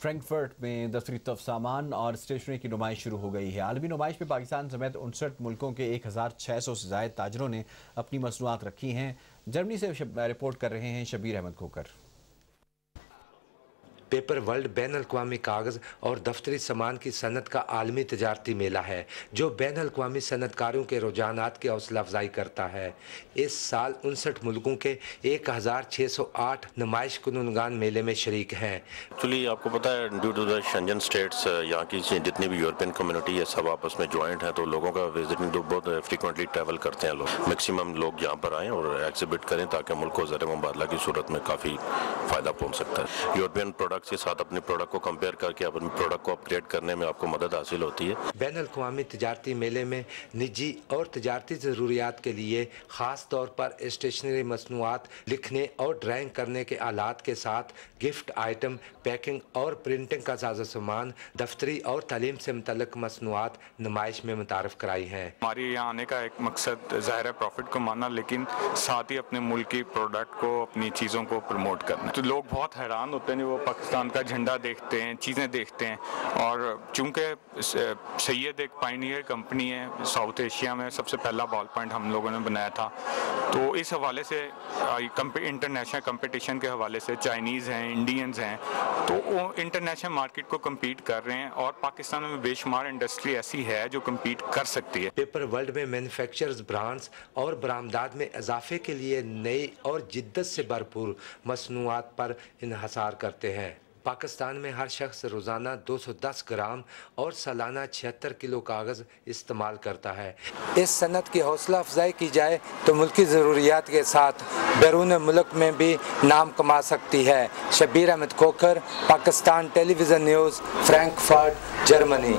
Frankfurt में दफ्तरी सामान और स्टेशनरी की नुमाइश शुरू हो गई है। आलमी नुमाइश में पाकिस्तान समेत 59 मुल्कों के 1600 से ज़ायद ताजरों ने अपनी मसनूआत रखी हैं। जर्मनी से रिपोर्ट कर रहे हैं शबीर अहमद खोकर। पेपर वर्ल्ड बैन अल-अक़वामी कागज़ और दफ्तरी सामान की सनत का आलमी तजारती मेला है जो बैन अल-अक़वामी सनतकारों के रुझानात की हौसला अफजाई करता है। इस साल 59 मुल्कों के 1608 नुमाइश कुनूनगान मेले में शरीक हैं। एक्चुअली आपको पता है due to the Schengen states यहाँ की जितनी भी यूरोपियन कम्युनिटी है सब आपस में ज्वाइंट है, तो लोगों का विजिटिंग तो बहुत फ्रीक्वेंटली ट्रैवल करते हैं लोग। मैक्सिमम लोग यहाँ पर आएँ और एग्जिबिट करें ताकि मुल्क को ज़र मुबादला की सूरत में काफ़ी फ़ायदा पहुँच सकता है। यूरोपियन प्रोडक्ट्स के साथ अपने प्रोडक्ट को कंपेयर करके अपने प्रोडक्ट को अपग्रेड करने में आपको मदद हासिल होती है। बैन अल-अक़वामी तजारती मेले में निजी और तजारती ज़रूरियात के लिए ख़ास तौर पर स्टेशनरी मसनूआत, लिखने और ड्राइंग करने के आलात के साथ गिफ्ट आइटम, पैकिंग और प्रिंटिंग का साजो सामान, दफ्तरी और तालीम से मुतल्लिक मसनूआत नुमाइश में मुतारफ़ कराई हैं। हमारे यहाँ आने का एक मकसद ज़ाहिर है प्रॉफिट कमाना, लेकिन साथ ही अपने मुल्क की प्रोडक्ट को, अपनी चीज़ों को प्रमोट करना। तो लोग बहुत हैरान होते हैं, वो पाकिस्तान का झंडा देखते हैं, चीज़ें देखते हैं, और चूँकि सैयद एक पायनियर कंपनी है, साउथ एशिया में सबसे पहला बॉल पॉइंट हम लोगों ने बनाया था, तो इस हवाले से इंटरनेशनल कंपटीशन के हवाले से चाइनीज़ हैं, इंडियंस हैं, तो वो इंटरनेशनल मार्केट को कम्पीट कर रहे हैं और पाकिस्तान में बेशुमार इंडस्ट्री ऐसी है जो कम्पीट कर सकती है। पेपर वर्ल्ड में मैन्युफैक्चरर्स ब्रांड्स और बरामदात में इजाफे के लिए नई और जिद्दत से भरपूर मसनूआत पर इन्हसार करते हैं। पाकिस्तान में हर शख्स रोज़ाना 210 ग्राम और सालाना 76 किलो कागज़ इस्तेमाल करता है। इस सनत की हौसला अफजाई की जाए तो मुल्की ज़रूरियात के साथ बैरून मुल्क में भी नाम कमा सकती है। Shabbir Ahmed Khokhar, Pakistan television news, Frankfurt, Germany.